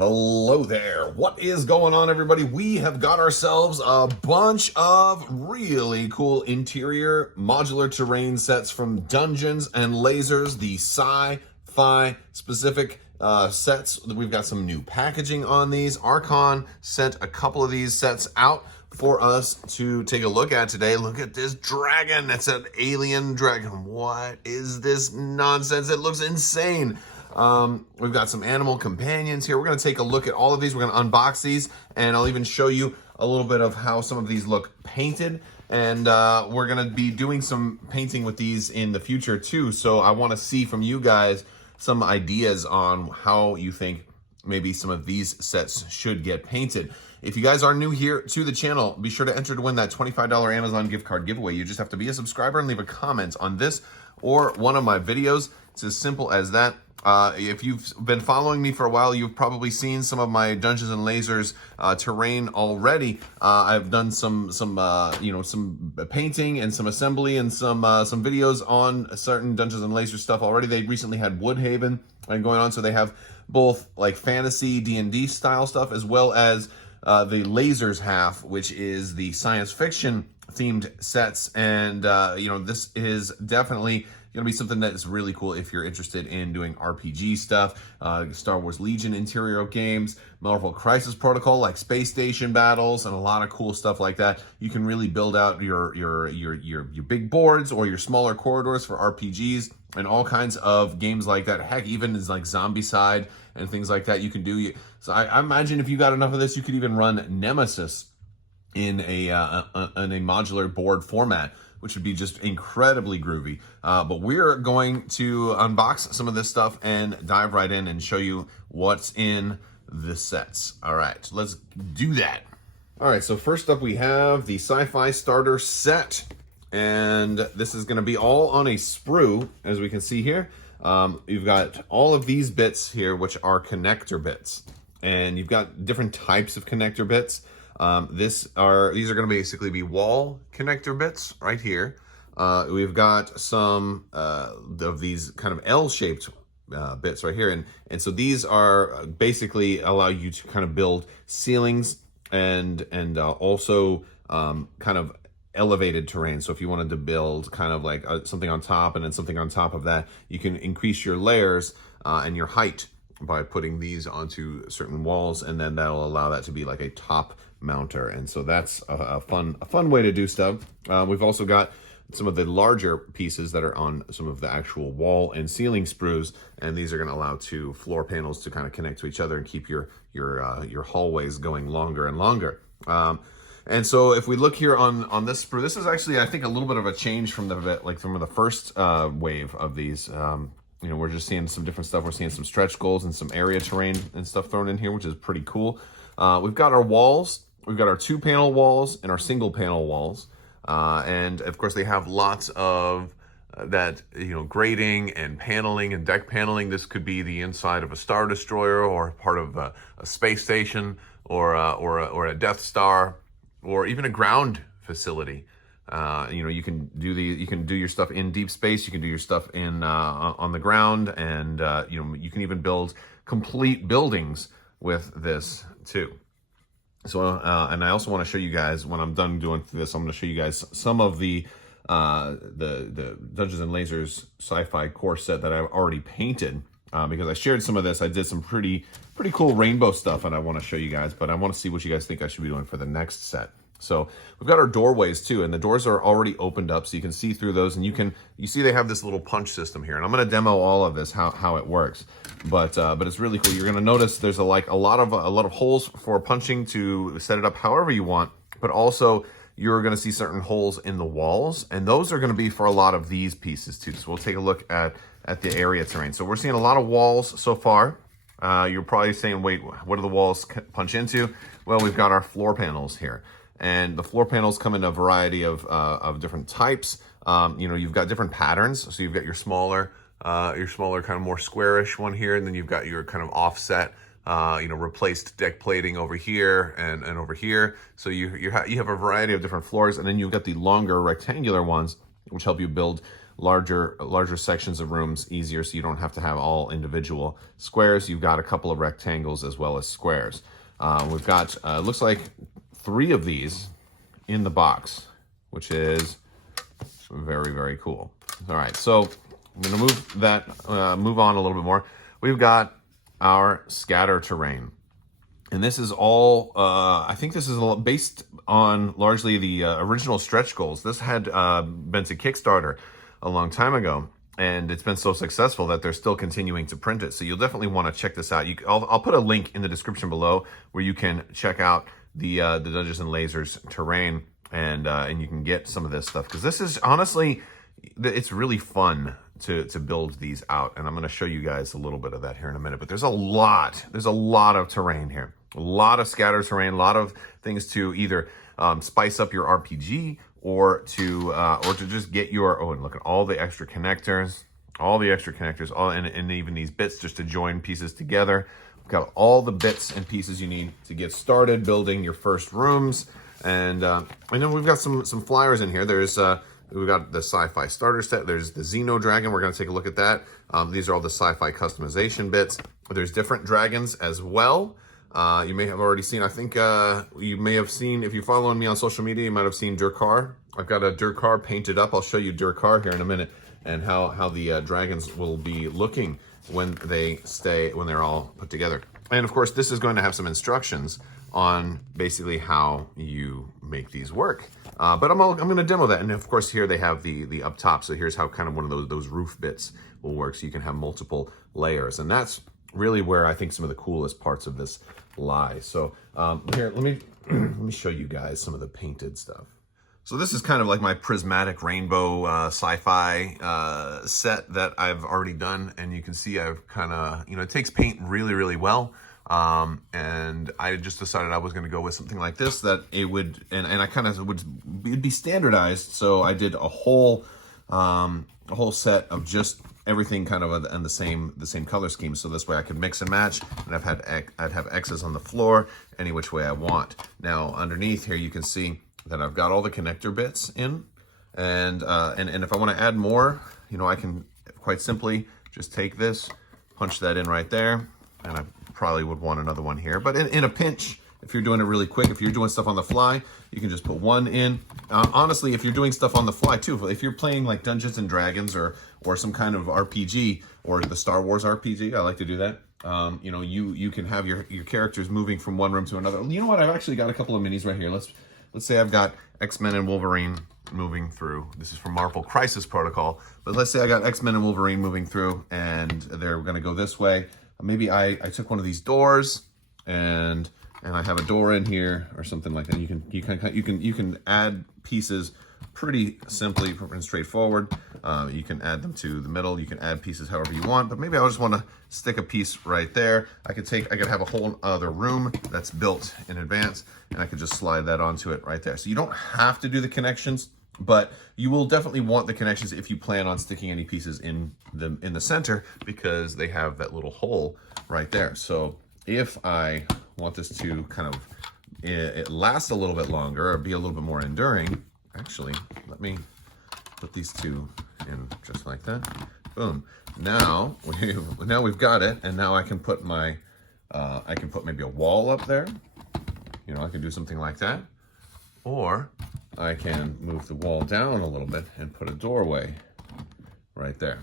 Hello there. What is going on, everybody? We have got ourselves a bunch of really cool interior modular terrain sets from Dungeons and Lasers, the sci-fi specific sets. We've got some new packaging on these. Archon sent a couple of these sets out for us to take a look at today. Look at this dragon. It's an alien dragon. What is this nonsense? It looks insane. We've got some animal companions here. We're going to take a look at all of these. We're going to unbox these, and I'll even show you a little bit of how some of these look painted. And we're going to be doing some painting with these in the future too. So I want to see from you guys some ideas on how you think maybe some of these sets should get painted. If you guys are new here to the channel, be sure to enter to win that $25 Amazon gift card giveaway. You just have to be a subscriber and leave a comment on this or one of my videos. It's as simple as that. If you've been following me for a while, you've probably seen some of my Dungeons and Lasers terrain already. I've done some painting and some assembly and some videos on certain Dungeons and Lasers stuff already. They recently had Woodhaven going on, so they have both like fantasy D&D style stuff as well as the Lasers half, which is the science fiction themed sets. And this is definitely going to be something that is really cool if you're interested in doing RPG stuff, Star Wars Legion interior games, Marvel Crisis Protocol, like space station battles, and a lot of cool stuff like that. You can really build out your big boards or your smaller corridors for RPGs and all kinds of games like that. Heck, even is like Zombicide and things like that you can do. So I imagine if you got enough of this, you could even run Nemesis in a modular board format, which would be just incredibly groovy. But we're going to unbox some of this stuff and dive right in and show you what's in the sets. All right, let's do that. All right, so first up we have the Sci Fi Starter Set. And this is gonna be all on a sprue, as we can see here. You've got all of these bits here, which are connector bits. And you've got different types of connector bits. These are going to basically be wall connector bits right here. We've got some of these kind of L-shaped bits right here. And so these are basically allow you to kind of build ceilings and also kind of elevated terrain. So if you wanted to build kind of like something on top and then something on top of that, you can increase your layers and your height by putting these onto certain walls, and then that'll allow that to be like a top mounter. And so that's a fun way to do stuff. We've also got some of the larger pieces that are on some of the actual wall and ceiling sprues, and these are going to allow two floor panels to kind of connect to each other and keep your hallways going longer and longer. And so if we look here on this sprue, this is actually, I think, a little bit of a change from the first wave of these. We're just seeing some different stuff. We're seeing some stretch goals and some area terrain and stuff thrown in here, which is pretty cool. We've got our walls. We've got our 2-panel walls and our single-panel walls. And, of course, they have lots of that, grading and paneling and deck paneling. This could be the inside of a Star Destroyer or part of a space station or a Death Star or even a ground facility. You can do your stuff in deep space. You can do your stuff in on the ground, and you can even build complete buildings with this too. So, and I also want to show you guys, when I'm done doing this, I'm going to show you guys some of the Dungeons and Lasers sci-fi core set that I've already painted. Because I shared some of this. I did some pretty cool rainbow stuff, and I want to show you guys, but I want to see what you guys think I should be doing for the next set. So we've got our doorways too, and the doors are already opened up, so you can see through those, and you see they have this little punch system here, and I'm going to demo all of this, how it works. But it's really cool. You're going to notice there's a lot of holes for punching to set it up however you want, but also you're going to see certain holes in the walls, and those are going to be for a lot of these pieces too. So we'll take a look at the area terrain. So we're seeing a lot of walls so far. You're probably saying, wait, what do the walls punch into? Well, we've got our floor panels here. And the floor panels come in a variety of different types. You've got different patterns. So you've got your smaller kind of more squarish one here, and then you've got your kind of offset, replaced deck plating over here and over here. So you have a variety of different floors, and then you've got the longer rectangular ones, which help you build larger sections of rooms easier, so you don't have to have all individual squares. You've got a couple of rectangles as well as squares. We've got, looks like 3 of these in the box, which is very, very cool. All right, so I'm going to move on a little bit more. We've got our scatter terrain. And this is all, I think this is based on largely the original stretch goals. This had been to Kickstarter a long time ago, and it's been so successful that they're still continuing to print it. So you'll definitely want to check this out. I'll put a link in the description below where you can check out the Dungeons and Lasers terrain, and you can get some of this stuff, because this is honestly, it's really fun to build these out, and I'm going to show you guys a little bit of that here in a minute. But there's a lot of terrain here, a lot of scatter terrain, a lot of things to either spice up your RPG or to just get your, oh, and look at all the extra connectors, and even these bits just to join pieces together. We've got all the bits and pieces you need to get started building your first rooms, and then we've got some flyers in here. There's we've got the Sci Fi Starter Set. There's the Xeno Dragon. We're going to take a look at that. These are all the sci-fi customization bits. There's different dragons as well. You may have already seen, I think you may have seen, if you're following me on social media, you might have seen Durkar. I've got a Durkar painted up. I'll show you Durkar here in a minute, and how the dragons will be looking when they're all put together. And of course, this is going to have some instructions on basically how you make these work. But I'm going to demo that. And of course, here they have the up top. So here's how kind of one of those roof bits will work. So you can have multiple layers. And that's really where I think some of the coolest parts of this lie. So here, let me show you guys some of the painted stuff. So this is kind of like my Prismatic Rainbow sci-fi set that I've already done. And you can see I've kind of, it takes paint really, really well. And I just decided I was going to go with something like this, that it would, and I kind of it'd be standardized. So I did a whole set of just everything kind of in the same color scheme. So this way I could mix and match, and I'd have X's on the floor any which way I want. Now underneath here, you can see that I've got all the connector bits in, and if I want to add more, I can quite simply just take this, punch that in right there, and I probably would want another one here. But in a pinch, if you're doing it really quick, if you're doing stuff on the fly, you can just put one in. Honestly, if you're doing stuff on the fly too, if you're playing like Dungeons and Dragons or some kind of RPG, or the Star Wars RPG, I like to do that. You can have your characters moving from one room to another. You know what? I've actually got a couple of minis right here. Let's say I've got X-Men and Wolverine moving through. This is from Marvel Crisis Protocol. But let's say I got X-Men and Wolverine moving through, and they're going to go this way. Maybe I took one of these doors, and I have a door in here or something like that. You can add pieces pretty simply and straightforward. You can add them to the middle. You can add pieces however you want. But maybe I just want to stick a piece right there. I could have a whole other room that's built in advance, and I could just slide that onto it right there. So you don't have to do the connections, but you will definitely want the connections if you plan on sticking any pieces in the center, because they have that little hole right there. So if I want this to kind of it last a little bit longer or be a little bit more enduring, actually, let me put these two in just like that. Boom. Now we've got it, and now I can put maybe a wall up there. I can do something like that, or I can move the wall down a little bit and put a doorway right there.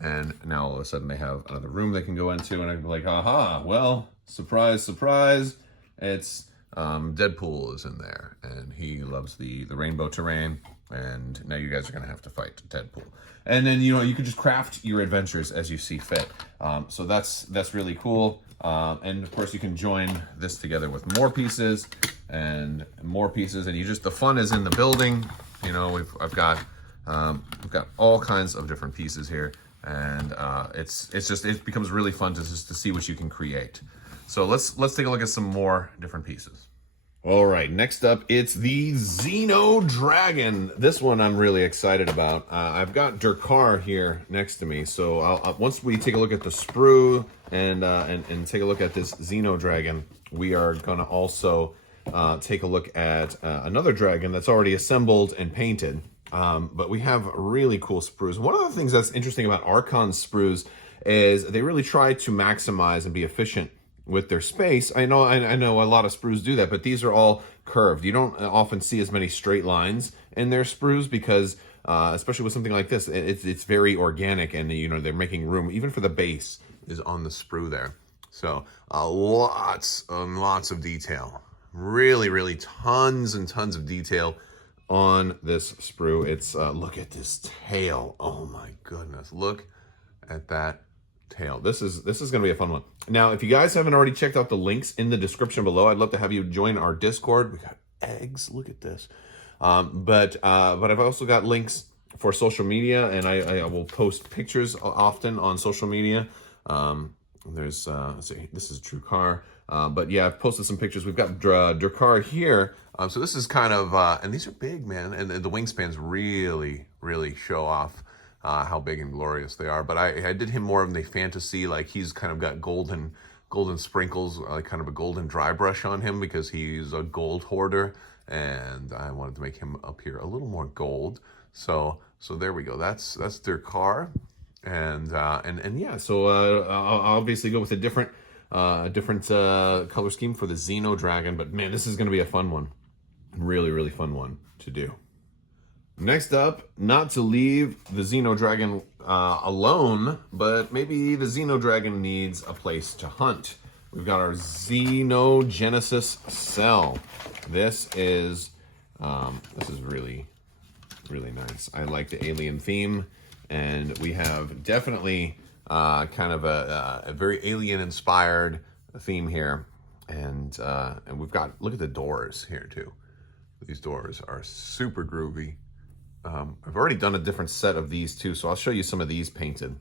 And now all of a sudden they have another room they can go into, and I'd be like, aha, well, surprise, surprise, it's Deadpool is in there, and he loves the rainbow terrain, and now you guys are going to have to fight Deadpool. And then, you can just craft your adventures as you see fit. So that's really cool. And of course you can join this together with more pieces and more pieces, and the fun is in the building. I've got all kinds of different pieces here, and it becomes really fun to see what you can create. So let's take a look at some more different pieces. All right, next up, it's the Xeno Dragon. This one I'm really excited about. I've got Durkar here next to me, so once we take a look at the sprue and take a look at this Xeno Dragon, we are going to also take a look at another dragon that's already assembled and painted. But we have really cool sprues. One of the things that's interesting about Archon sprues is they really try to maximize and be efficient with their space. I know a lot of sprues do that, but these are all curved. You don't often see as many straight lines in their sprues because, especially with something like this, it's very organic, and they're making room even for the base is on the sprue there. So lots and lots of detail. Really tons and tons of detail on this sprue. It's look at this tail. Oh my goodness, look at that tail. This is gonna be a fun one. Now, if you guys haven't already checked out the links in the description below, I'd love to have you join our Discord. We got eggs, look at this. But I've also got links for social media, and I will post pictures often on social media. There's let's see, this is True Car. But yeah, I've posted some pictures. We've got Drakkar here. So this is kind of, and these are big, man. And the wingspans really show off how big and glorious they are. But I did him more of the fantasy, like he's kind of got golden sprinkles, like kind of a golden dry brush on him because he's a gold hoarder. And I wanted to make him appear a little more gold. So there we go. That's Drakkar. And yeah, so I'll obviously go with a different color scheme for the Xeno Dragon, but man, this is going to be a fun one. Really fun one to do. Next up, not to leave the Xeno Dragon alone, but maybe the Xeno Dragon needs a place to hunt. We've got our Zenogenesis Cell. This is really nice. I like the alien theme, and we have definitely kind of a very alien-inspired theme here, and we've got, look at the doors here too. These doors are super groovy. I've already done a different set of these too, so I'll show you some of these painted.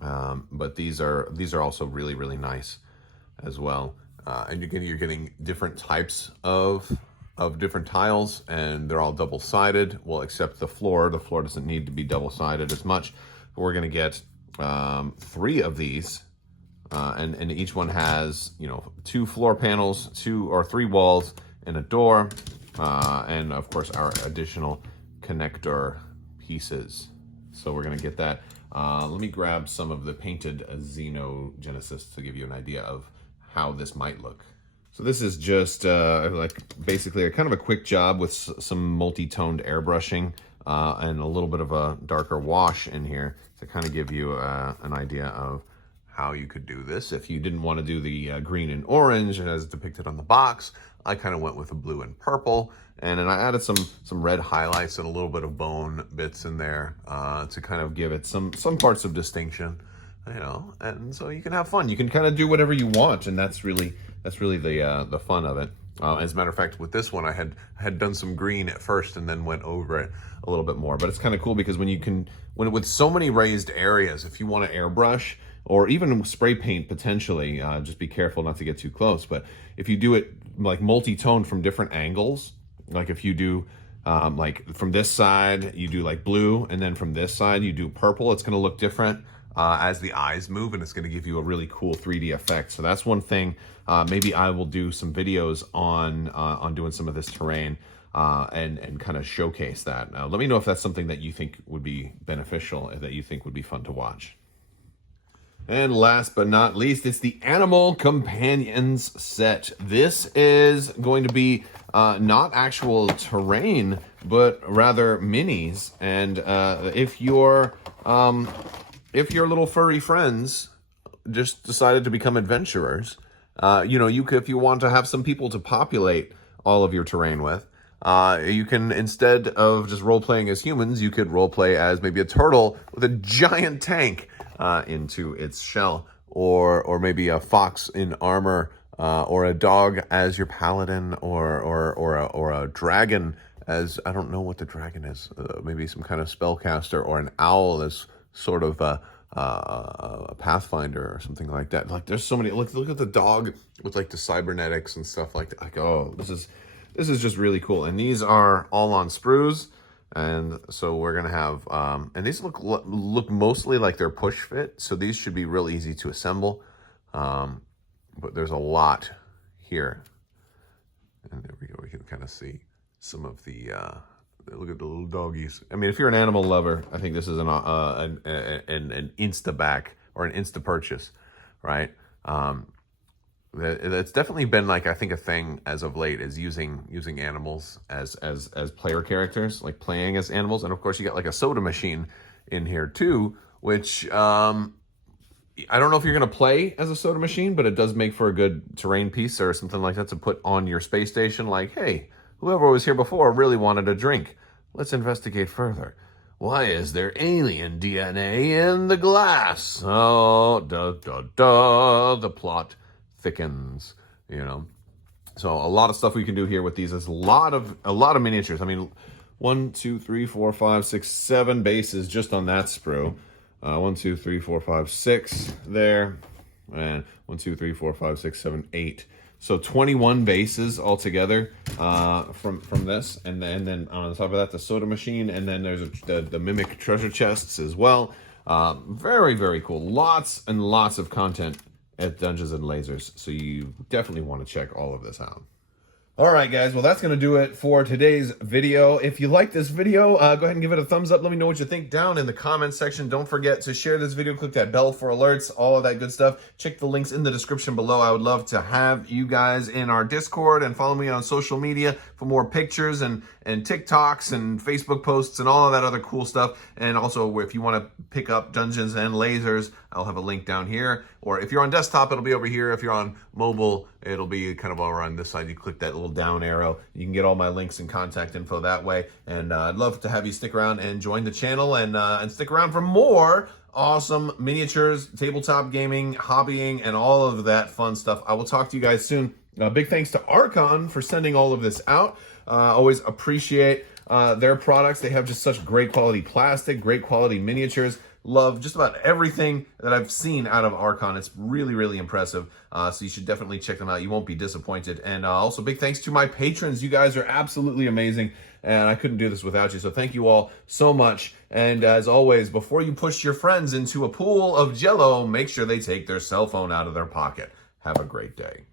But these are also really nice as well. And you're getting different types of different tiles, and they're all double-sided. Well, except the floor. The floor doesn't need to be double-sided as much. But we're gonna get 3 of these, and each one has 2 floor panels, 2 or 3 walls, and a door, and of course our additional connector pieces. So we're gonna get that. Let me grab some of the painted Xenogenesis to give you an idea of how this might look. So this is just like basically a kind of a quick job with some multi-toned airbrushing and a little bit of a darker wash in here to kind of give you an idea of how you could do this. If you didn't want to do the green and orange as depicted on the box, I kind of went with a blue and purple, and then I added some red highlights and a little bit of bone bits in there to kind of give it some parts of distinction, and so you can have fun. You can kind of do whatever you want, and that's really the fun of it. As a matter of fact, with this one, I had done some green at first and then went over it a little bit more. But it's kind of cool because when with so many raised areas, if you want to airbrush or even spray paint potentially, just be careful not to get too close. But if you do it like multi-tone from different angles, like if you do like from this side, you do like blue, and then from this side, you do purple, it's going to look different as the eyes move, and it's going to give you a really cool 3D effect. So that's one thing. Maybe I will do some videos on doing some of this terrain and kind of showcase that. Now, let me know if that's something that you think would be beneficial, that you think would be fun to watch. And last but not least, it's the Animal Companions set. This is going to be not actual terrain, but rather minis. And if your little furry friends just decided to become adventurers, you could, if you want to have some people to populate all of your terrain with, you can, instead of just role-playing as humans, you could role-play as maybe a turtle with a giant tank into its shell, or maybe a fox in armor, or a dog as your paladin, or a dragon as, I don't know what the dragon is, maybe some kind of spellcaster, or an owl as sort of a pathfinder or something like that. Like, there's so many. Look at the dog with like the cybernetics and stuff like that. Like, oh, this is just really cool. And these are all on sprues, and so we're gonna have and these look mostly like they're push fit, so these should be real easy to assemble. But there's a lot here, and there we go. We can kind of see some of the Look at the little doggies. I mean, if you're an animal lover, I think this is an insta back or an insta purchase, right? It's definitely been like, I think, a thing as of late is using animals as player characters, like playing as animals. And of course you got like a soda machine in here too, which I don't know if you're going to play as a soda machine, but it does make for a good terrain piece or something like that to put on your space station. Like, hey, whoever was here before really wanted a drink. Let's investigate further. Why is there alien DNA in the glass? Oh, the plot thickens, you know. So a lot of stuff we can do here with these. There's a lot of miniatures. I mean, 1, 2, 3, 4, 5, 6, 7 bases just on that sprue. 1, 2, 3, 4, 5, 6 there, and 1, 2, 3, 4, 5, 6, 7, 8. So 21 bases altogether from this, and then on top of that the soda machine, and then there's the mimic treasure chests as well. Very, very cool. Lots and lots of content at Dungeons and Lasers, so you definitely want to check all of this out. All right, guys. Well, that's going to do it for today's video. If you like this video, go ahead and give it a thumbs up. Let me know what you think down in the comments section. Don't forget to share this video. Click that bell for alerts, all of that good stuff. Check the links in the description below. I would love to have you guys in our Discord and follow me on social media for more pictures and TikToks and Facebook posts and all of that other cool stuff. And also, if you want to pick up Dungeons and Lasers, I'll have a link down here. Or if you're on desktop, it'll be over here. If you're on mobile, it'll be kind of over on this side. You click that little down arrow. You can get all my links and contact info that way. And I'd love to have you stick around and join the channel and stick around for more awesome miniatures, tabletop gaming, hobbying, and all of that fun stuff. I will talk to you guys soon. Big thanks to Archon for sending all of this out. Always appreciate their products. They have just such great quality plastic, great quality miniatures. Love just about everything that I've seen out of Archon. It's really, really impressive. So you should definitely check them out. You won't be disappointed. And also big thanks to my patrons. You guys are absolutely amazing. And I couldn't do this without you. So thank you all so much. And as always, before you push your friends into a pool of Jell-O, make sure they take their cell phone out of their pocket. Have a great day.